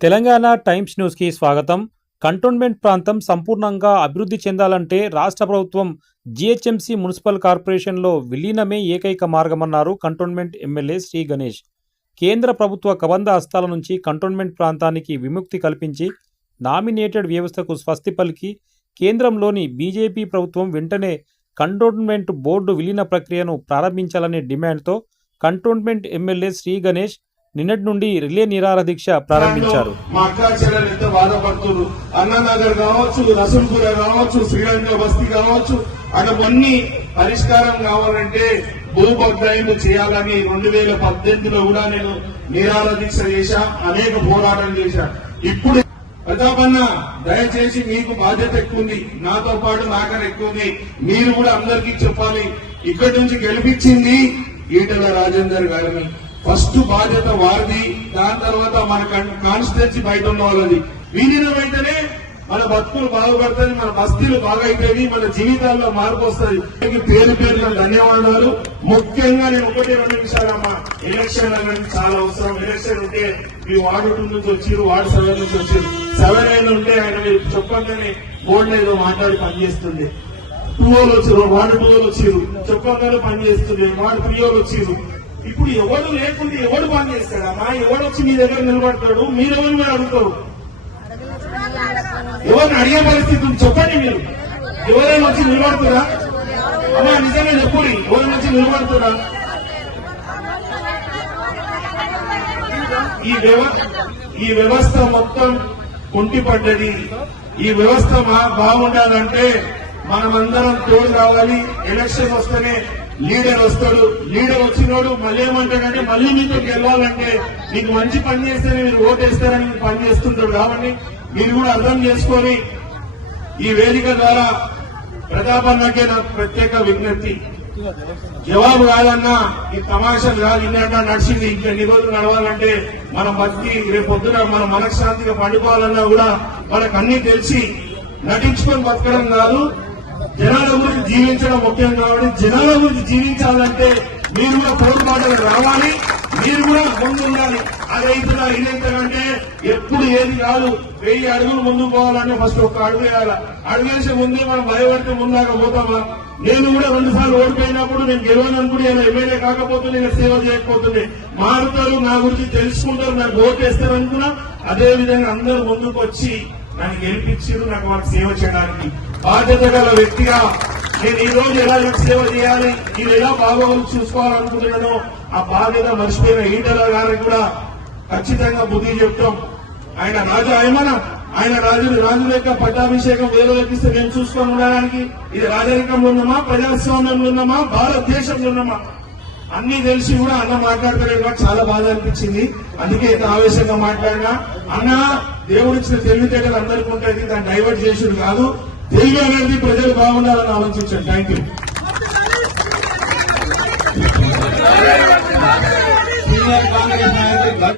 Telangana times న్యూస్కి స్వాగతం. Cantonment ప్రాంతం సంపూర్ణంగా అభివృద్ధి చెందాలంటే రాష్ట్ర ప్రభుత్వం జీహెచ్ఎంసీ మున్సిపల్ కార్పొరేషన్లో విలీనమే ఏకైక మార్గమన్నారు కంటోన్మెంట్ ఎమ్మెల్యే శ్రీ గణేష్. కేంద్ర ప్రభుత్వ కబంధ హస్తాల నుంచి కంటోన్మెంట్ ప్రాంతానికి విముక్తి కల్పించి నామినేటెడ్ వ్యవస్థకు స్వస్తి పలికి కేంద్రంలోని బీజేపీ ప్రభుత్వం వెంటనే కంటోన్మెంట్ బోర్డు విలీన ప్రక్రియను ప్రారంభించాలనే డిమాండ్తో కంటోన్మెంట్ ఎమ్మెల్యే శ్రీ గణేష్ నిన్నటి నుండి రిలే నిరాహార దీక్ష ప్రారంభించారు. మా అక్క చెల్లెలు ఎంత బాధపడుతున్నారు. అన్నానగర్ కావచ్చు, రసూల్పుర కావచ్చు, శ్రీరంగ బస్తీ కావచ్చు, అటువన్నీ పరిష్కారం కావాలంటే భూ బద్దాయింపు చేయాలని 2018లో కూడా నేను నిరాహార దీక్ష చేశా, అనేక పోరాటం చేశా. ఇప్పుడు ప్రతాపన్న దయచేసి మీకు బాధ్యత ఎక్కువ ఉంది, నాతో పాటు నాకన్నా ఎక్కువ ఉంది. మీరు కూడా అందరికీ చెప్పాలి, ఇక్కడి నుంచి గెలిపించింది ఈటల రాజేందర్ గారిని. ఫస్ట్ బాధ్యత వారిది, దాని తర్వాత మన కాన్స్టిట్యున్సీ బయట ఉన్న వాళ్ళది. వీధిన వెంటనే మన బతుకులు బాగుపడతాయి, మన బస్తీలు బాగైతాయి, మన జీవితాల్లో మార్పు వస్తుంది. పేరు పేరున ధన్యవాదాలు. ముఖ్యంగా నేను 1-2 నిమిషాలమ్మా, ఎలక్షన్ అనేది చాలా అవసరం. ఎలక్షన్ ఉంటే మీ వార్డు 2 నుంచి వచ్చారు, వార్డు 7 నుంచి వచ్చారు. 7 అయినా ఉంటే ఆయన మీరు చెప్పగానే బోర్డు ఏదో మాట్లాడి పనిచేస్తుంది. 2 వచ్చారు, వార్డు 2 వచ్చారు, చెప్పగానే పనిచేస్తుంది. వార్డు 3 వచ్చారు. ఇప్పుడు ఎవరు లేకుండా ఎవడు పని చేస్తాడమ్మా? ఎవడు వచ్చి మీ దగ్గర నిలబడతాడు? మీరెవరు మీరు అడుగుతారు? ఎవరిని అడిగే పరిస్థితి ఉంది? చెప్పండి. మీరు ఎవరైనా వచ్చి నిలబడుతురా? అమ్మా నిజంగా చెప్పండి, ఎవరైనా వచ్చి నిలబడుతురా? ఈ వ్యవస్థ మొత్తం కుంటిపడ్డది. ఈ వ్యవస్థ బాగుండాలంటే మనమందరం తోడు రావాలి. ఎలక్షన్ వస్తేనే లీడర్ వస్తాడు. లీడర్ వచ్చినోడు మళ్ళీ ఏమంటాడంటే మళ్ళీ మీతో గెలవాలంటే మీకు మంచి పని చేస్తేనే మీరు ఓటేస్తారని పని చేస్తుంటాడు. కాబట్టి మీరు కూడా అర్థం చేసుకొని ఈ వేదిక ద్వారా ప్రతాపన్నకే నాకు ప్రత్యేక విజ్ఞప్తి. జవాబు కాదన్నా, ఈ తమాషాలు కాదు. ఇన్నట నడిచింది, ఇంకా ఎన్ని రోజులు నడవాలంటే మనం బతికి రేపు పొద్దున మనం మనశ్శాంతిగా పండుకోవాలన్నా కూడా మనకు అన్ని తెలిసి నటించుకొని బతకడం కాదు, జనాల గురించి జీవించడం ముఖ్యం. కాబట్టి జనాల గురించి జీవించాలంటే మీరు కూడా పోరుబాటలు రావాలి, మీరు కూడా ముందు ఉండాలి. అదైతున్నా ఇదైతుందంటే ఎప్పుడు ఏది కాదు. 1000 అడుగులు ముందుకు పోవాలంటే ఫస్ట్ ఒక్క అడుగు వేయాలి. అడుగేసే ముందే మనం భయపడితే ముందాక పోతామా? నేను కూడా 2 సార్లు ఓడిపోయినప్పుడు నేను గెలవననుకుని ఎమ్మెల్యే కాకపోతే నేను సేవ చేయకపోతుంది. మారుతారు, నా గురించి తెలుసుకుంటారు, నాకు ఓటేస్తారు అనుకున్నా. అదే విధంగా అందరూ ముందుకు వచ్చి నన్ను గెలిపించారు, నాకు వాళ్ళకి సేవ చేయడానికి బాధ్యత గల వ్యక్తిగా నేను ఈ రోజు ఎలా సేవ చేయాలి, నేను ఎలా బాగోగులు చూసుకోవాలనుకుంటున్నానో ఆ బాధ్యత మర్చిపోయిన ఈటల గారికి కూడా ఖచ్చితంగా బుద్ధి చెప్తాం. ఆయన రాజు ఆయన రాజు యొక్క పట్టాభిషేకం వేరే వ్యక్తిస్తే మేము చూసుకొని ఉండడానికి ఇది రాజరికంలో ఉన్నామా, ప్రజాస్వామ్యంలో ఉన్నామా, భారతదేశంలో ఉన్నామా అన్ని తెలిసి కూడా అన్న మాట్లాడతారు. నాకు చాలా బాధ అనిపించింది. అందుకే ఇంత ఆవేశంగా మాట్లాడినా. అన్న దేవుడిచ్చిన తెలివితేటలు అందరికీ ఉంటుంది, దాన్ని డైవర్ట్ చేసుడు కాదు. తెలివి అనేది ప్రజలు బాగుండాలని ఆలోచించండి. Thank you. సీనియర్ కాంగ్రెస్ నాయకులు